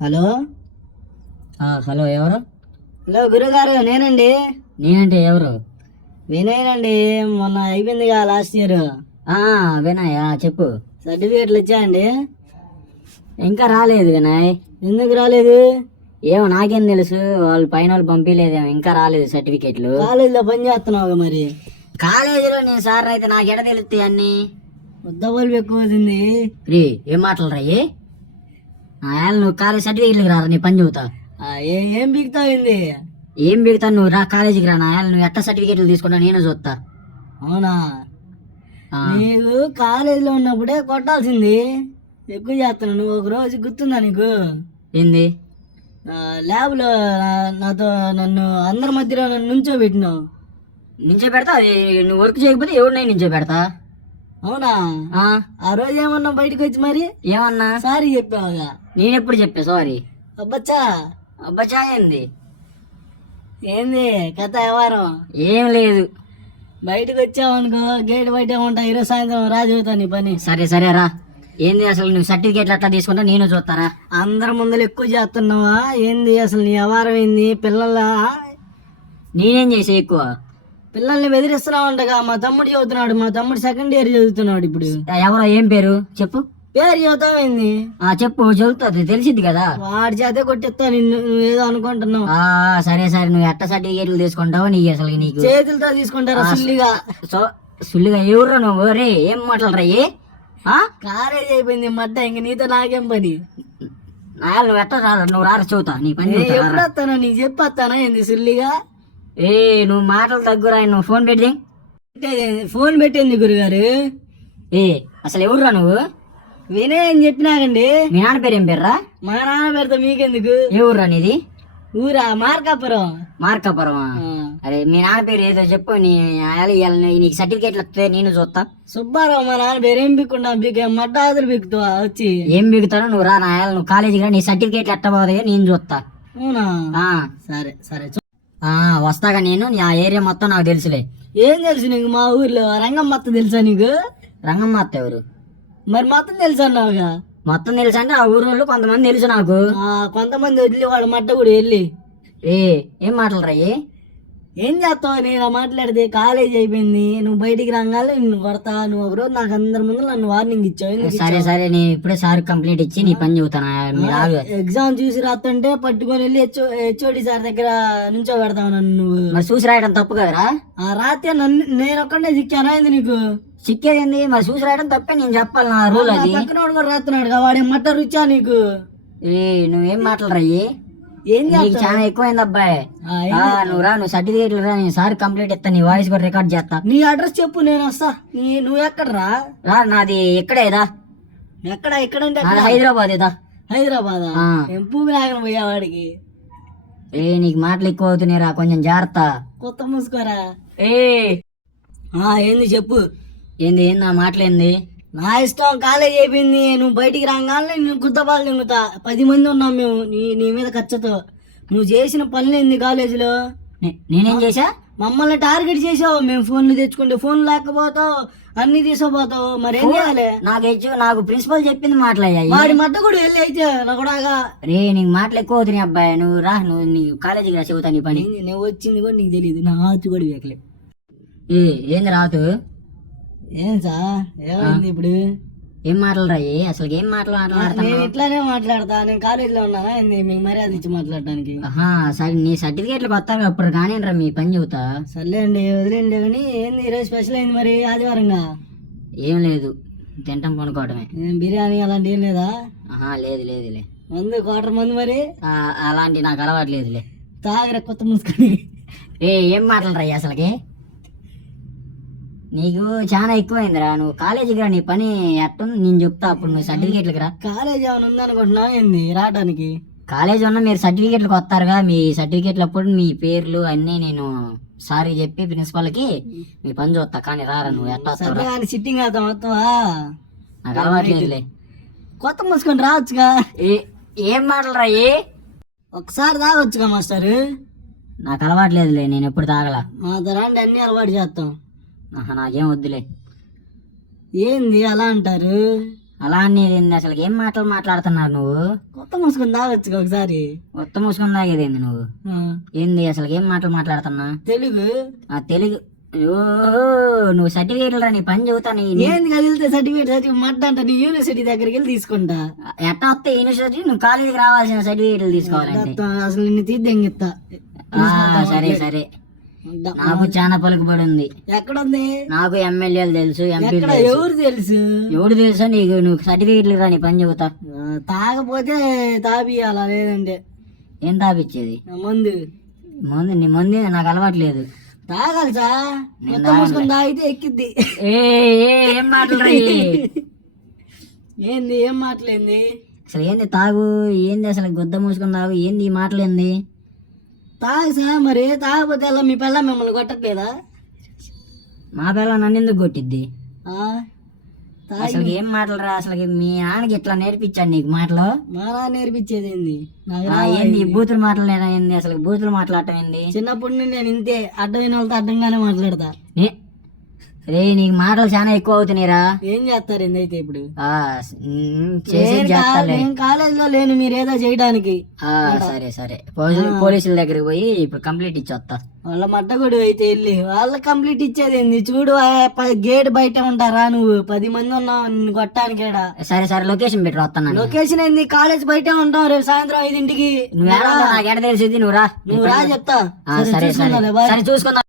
Hello. Hello, ఎవరు? Hello గురుగారు, నేనండి. నేనంటే ఎవరు? వినయనండి. మొన్న అయిపోయిందిగా లాస్ట్ ఇయర్. వినయ్, చెప్పు. సర్టిఫికేట్లు వచ్చాయండి. ఇంకా రాలేదు వినయ్. ఎందుకు రాలేదు? ఏమో నాకేం తెలుసు, వాళ్ళు పైన వాళ్ళు పంపించలేదేమో, ఇంకా రాలేదు సర్టిఫికేట్లు. కాలేజీలో పని చేస్తున్నావు మరి. కాలేజీలో నేను సార్ అయితే నాకు ఎడ తెలుస్తాయి అన్ని. ఉద్దబోలు ఎక్కువ అవుతుంది. రీ, ఏం మాటలు రాయి? నువ్వు కాలేజ్ సర్టిఫికేట్లకి రారా, నీ పని చెబుతా. ఏం బిగుతావింది? ఏం బిగుతాను, నువ్వు రా కాలేజీకి రా. నువ్వు ఎట్ట సర్టిఫికేట్లు తీసుకుంటా నేను చూస్తా. అవునా? నీకు కాలేజీలో ఉన్నప్పుడే కొట్టాల్సింది. ఎక్కువ చేస్తున్నావు నువ్వు. ఒక రోజు గుర్తుందా నీకు? ఏంది? ల్యాబ్లో నాతో నన్ను అందరి మధ్యలో నన్ను నుంచోబెట్టినావు. నించో పెడతా. అది నువ్వు వర్క్ చేయకపోతే ఎవరినై నించో పెడతా. అవునా? ఆ రోజు ఏమన్నా బయటకు వచ్చి మరి ఏమన్నా సారీ చెప్పావుగా. నేనెప్పుడు చెప్పా సారీ? అబ్బచ్చా ఏంది కథ వ్యవహారం? ఏం లేదు. బయటకు వచ్చావనుకో గేట్ బయట ఉంటా. ఈరోజు సాయంత్రం రా చెబుతా నీ పని. సరే రా. ఏంది అసలు నువ్వు సర్టిఫికేట్లు అట్లా తీసుకుంటా నేను చూస్తారా? అందరి ముందర ఎక్కువ చేస్తున్నావా? ఏంది అసలు నీ వ్యవహారం? ఏంది పిల్లల? నేనేం చేసా ఎక్కువ? పిల్లల్ని బెదిరిస్తున్నావు అంటగా. మా తమ్ముడు చదువుతున్నాడు. మా తమ్ముడు సెకండ్ ఇయర్ చదువుతున్నాడు ఇప్పుడు. ఎవరో ఏం పేరు చెప్పు? పేరు చదువుతామైంది. చెప్పు, చదువుతుంది తెలిసిద్ది కదా. వాడి చేతే కొట్టిస్తా నిన్ను. నువ్వు ఏదో అనుకుంటున్నావు. సరే నువ్వు ఎట్ట సర్టిఫికేట్లు తీసుకుంటావు? నీకు అసలు నీకు చేతులతో తీసుకుంటారా సుల్లిగా? సుల్లిగా ఎవరు నువ్వు? రే, ఏం మాటలు రాయి? కాలేజ్ అయిపోయింది మడ్డ. ఇంక నీతో నాకేం పని? నువ్వు ఎట్ట రా, నువ్వు రారా చదువుతా నీ పని. ఎప్పుడు వస్తానా? నీకు చెప్పొస్తానా ఏంది సుల్లిగా? నువ్వు మాటలు తగ్గురా. నువ్వు ఫోన్ పెట్టి ఫోన్ పెట్టింది గురుగారు. అసలు ఎవర్రా నువ్వు? వినయ్ అని చెప్పినాకండి. మీ నాన్న పేరు ఏం పేర్రా? మా నాన్న పేరుతో మీకెందుకు? ఏ ఊర్రా నీది? ఊరా? మార్కాపురం. మార్కాపురమా? అరే, మీ నాన్న పేరు ఏదో చెప్పు. నీకు సర్టిఫికేట్లు వస్తే నేను చూస్తా. సుబ్బారావు మా నాన్న పేరు. ఏం బిక్కుండా మడ్డ ఆదులు బిక్కుతావా వచ్చి? ఏం బిగుతానో నువ్వు రా. నువ్వు కాలేజీకి రా. నీ సర్టిఫికేట్లు ఎట్ట పోతాయో నేను చూస్తా. అవునా? సరే వస్తాగా నేను. ఆ ఏరియా మొత్తం నాకు తెలుసులే. ఏం తెలుసు నీకు? మా ఊర్లో రంగం మొత్తం తెలుసా నీకు? రంగమ్మ అత్త ఎవరు? మరి మొత్తం తెలుసు అన్నావుగా. మొత్తం తెలుసు అంటే ఆ ఊరు వాళ్ళు కొంతమంది తెలుసు నాకు. కొంతమంది వదిలి వాడు మట్ట కూడా వెళ్ళి. ఏం మాటలు రాయి? ఏం చేస్తావు? నేను మాట్లాడితే కాలేజ్ అయిపోయింది. నువ్వు బయటికి రాగానే నిన్ను కొడతా. నువ్వు ఒకరోజు నాకు అందరి ముందు నన్ను వార్నింగ్ ఇచ్చావు. సరే నేను ఇప్పుడే సార్ కంప్లీట్ ఇచ్చి నీ పని చెబుతాను. ఎగ్జామ్ చూసి రాస్తుంటే పట్టుకొని వెళ్ళి హెచ్ఓడి సార్ దగ్గర నుంచో పెడతావు నన్ను. నువ్వు మరి చూసి రాయడం తప్పు కదరా? రాత్రి నేను ఒక్కడే చిక్కానా ఏంది నీకు? చిక్కేది మరి చూసి రాయడం తప్పే. నేను చెప్పాలి నా రూల్ అది. పక్కన కూడా రాస్తున్నాడు వాడి మట్ట రుచా నీకు? నువ్వేం మాటలు రాయి? ఏం చాలా ఎక్కువైంది అబ్బాయి. నువ్వు రా. నువ్వు సర్టిఫికేట్లు రా. నేను సార్ కంప్లీట్ ఇస్తా. నీ వాయిస్ కూడా రికార్డ్ చేస్తా. నీ అడ్రస్ చెప్పు, నేను వస్తా. నువ్వు ఎక్కడ రా? నాది ఇక్కడేదా? ఎక్కడంటే హైదరాబాద్ ఏదా? హైదరాబాద్. ఎంపూ నాగన పోయేవాడికి. నీకు మాటలు ఎక్కువ అవుతున్నాయి రా, కొంచెం జాగ్రత్త. కొత్త మూసుకోరా. ఏంది చెప్పు? ఏంది నా మాటలేంది? నా ఇష్టం. కాలేజ్ అయిపోయింది. నువ్వు బయటికి రాగానే నేను గుద్దబాలు తింగుతా. 10 మంది ఉన్నాం మేము నీ మీద ఖర్చుతో. నువ్వు చేసిన పనులేంది కాలేజీలో? నేనేం చేసా? మమ్మల్ని టార్గెట్ చేసావు. మేము ఫోన్లు తెచ్చుకుంటే ఫోన్ లేకపోతావు, అన్ని తీసుకుపోతావు. మరి ఏం చేయాలి? నాకు ప్రిన్సిపల్ చెప్పింది మాట్లాడాయి. వాడి మట్ట కూడా వెళ్ళి అయితే కూడా. నీకు మాటలు ఎక్కువ అవుతున్నాయి అబ్బాయి. నువ్వు రా. నువ్వు నీ కాలేజీకి రా, చెబుతా నీ పని. నువ్వు వచ్చింది కూడా నీకు తెలియదు. నా ఆతు కూడా వేకలే. ఏంది రాతు? ఏం సార్ ఏమైంది ఇప్పుడు? ఏం మాటలు రాయి? అసలు ఏం మాటలు నేను ఇట్లానే మాట్లాడతా. నేను కాలేజీలో ఉన్నానా ఏంది మీకు మర్యాద ఇచ్చి మాట్లాడటానికి? సరే, నీ సర్టిఫికేట్లు కొత్త అప్పుడు కానీ రా మీ పని చెబుతా. సర్లే అండి, వదిలేండి. కానీ ఏంది ఈరోజు స్పెషల్ అయింది మరి ఆదివారంగా? ఏం లేదు, తింటాం పనుకోవటమే. బిర్యానీ అలాంటి ఏం లేదా? లేదులే. మందు క్వార్టర్ మందు మరి? అలాంటి నాకు అలవాటు లేదులే. తాగర కొత్త మూసుకొని. ఏం మాటలు రాయి అసలుకి? నీకు చాలా ఎక్కువైందిరా. నువ్వు కాలేజీకి రా. నీ పని ఎట్టుంది నేను చెప్తా. అప్పుడు నువ్వు సర్టిఫికేట్లకి రా. కాలేజ్ ఏమైనా ఉందనుకుంటున్నావు ఏంది రావడానికి? కాలేజ్ ఉన్నా మీరు సర్టిఫికేట్లకు వస్తారుగా. మీ సర్టిఫికేట్లు అప్పుడు మీ పేర్లు అన్నీ నేను సారీ చెప్పి ప్రిన్సిపల్కి మీ పని చూస్తా. కానీ రారా నువ్వు ఎట్లా వస్తావు? సిట్టింగ్ అవుతా మొత్తమా? నాకు అలవాట్లేదులే. కొత్త మూసుకొని రావచ్చుగా. ఏం మాటలు రాయి? ఒకసారి తాగొచ్చుగా మాస్టర్. నాకు అలవాట్లేదులే, నేను ఎప్పుడు తాగలా. మాతో రండి, అన్ని అలవాటు చేస్తాం. నాకేం వద్దులే. ఏంది అలా అంటారు? అలా అనేది ఏంది? అసలు ఏం మాటలు మాట్లాడుతున్నావు నువ్వు? కొత్త మూసుకొని తాగొచ్చు ఒకసారి. మొత్తం మూసుకొని తాగేదేంది నువ్వు? ఆ, ఏంది అసలు ఏం మాటలు మాట్లాడుతున్నా? తెలుగు ఆ తెలుగు ఓహో, నువ్వు సర్టిఫికేట్లు రా, నీ పని చదువుతాను. ఏంది కదిలితే సర్టిఫికేట్ మడ్డ అంట, నీ యూనివర్సిటీ దగ్గరికి వెళ్ళి తీసుకుంటా. ఎట్టా వస్తే యూనివర్సిటీ నువ్వు కాలేజీకి రావాల్సిన సర్టిఫికేట్లు తీసుకోవాలంటే. అసలు నిన్ను తీద్దంగిస్తా. సరే సరే, నాకు చాలా పలుకుబడి ఉంది. ఎక్కడుంది? నాకు ఎమ్మెల్యేలు తెలుసు, ఎంపీలు ఎక్కడ? తెలుసు. ఎవరు తెలుసు? ఎవడు తెలుసా నీకు? నువ్వు సర్టిఫికేట్లు రా, నీ పని చెబుతా. తాగపోతే తాపియాలా, లేదంటే ఏం తాపిచ్చేది? మందు. నీ మంది నాకు అలవాట్లేదు. తాగాలి సా, మొత్తం మూసుకొని తాగితే ఎక్కిద్ది. ఏం మాటలు రా ఇవి? ఏంది ఏం మాటలేంది? అసలు ఏంది తాగు? ఏంది అసలు గుద్ద మూసుకొని తాగు? ఏంది ఈ మాటలు ఏంది? తాగు సా, మరి తాగపోతే ఎలా? మీ పిల్ల మిమ్మల్ని కొట్టట్లేదా? మా పిల్ల నన్ను ఎందుకు కొట్టిద్ది? ఆ, అసలు ఏం మాటలు రా? అసలు మీ నాన్నకి ఇట్లా నేర్పించాడు నీకు మాటలు? మా నాన్న నేర్పించేది ఏంది? నాకు ఏంది ఈ బూతులు మాటలు ఏంది? అసలు బూతులు మాట్లాడటం ఏంది? చిన్నప్పటి నుండి నేను ఇంతే, అడ్డమైన వాళ్ళతో అడ్డంగానే మాట్లాడతా. రే, నీకు మాటలు చాలా ఎక్కువ అవుతున్నాయిరా. ఏం చేస్తారు ఏందైతే ఇప్పుడు? చేసేది చేస్తాలే. నేను కాలేజీలో లేను, మీరు ఏదో చేయడానికి. సరే సరే, పోలీసుల దగ్గరికి పోయి ఇప్పుడు కంప్లీట్ ఇచ్చొస్తా. వాళ్ళ మట్టగుడు అయితే వెళ్ళి వాళ్ళ కంప్లీట్ ఇచ్చేది ఏంది? చూడు, గేట్ బయట ఉంటారా నువ్వు? 10 మంది ఉన్నావు నిన్ను కొట్టానికి ఈడ. సరే సరే, లొకేషన్ పెట్టి వస్తాను. లొకేషన్ ఏంది? కాలేజ్ బయటే ఉంటాం, రేపు సాయంత్రం 5ంటికి. నువ్వు నాకు ఎడ తెలిసింది? నువ్వు రా చెప్తా. సరే సరే, చూసుకుందాంలే, బాయ్. సరే చూసుకుందా.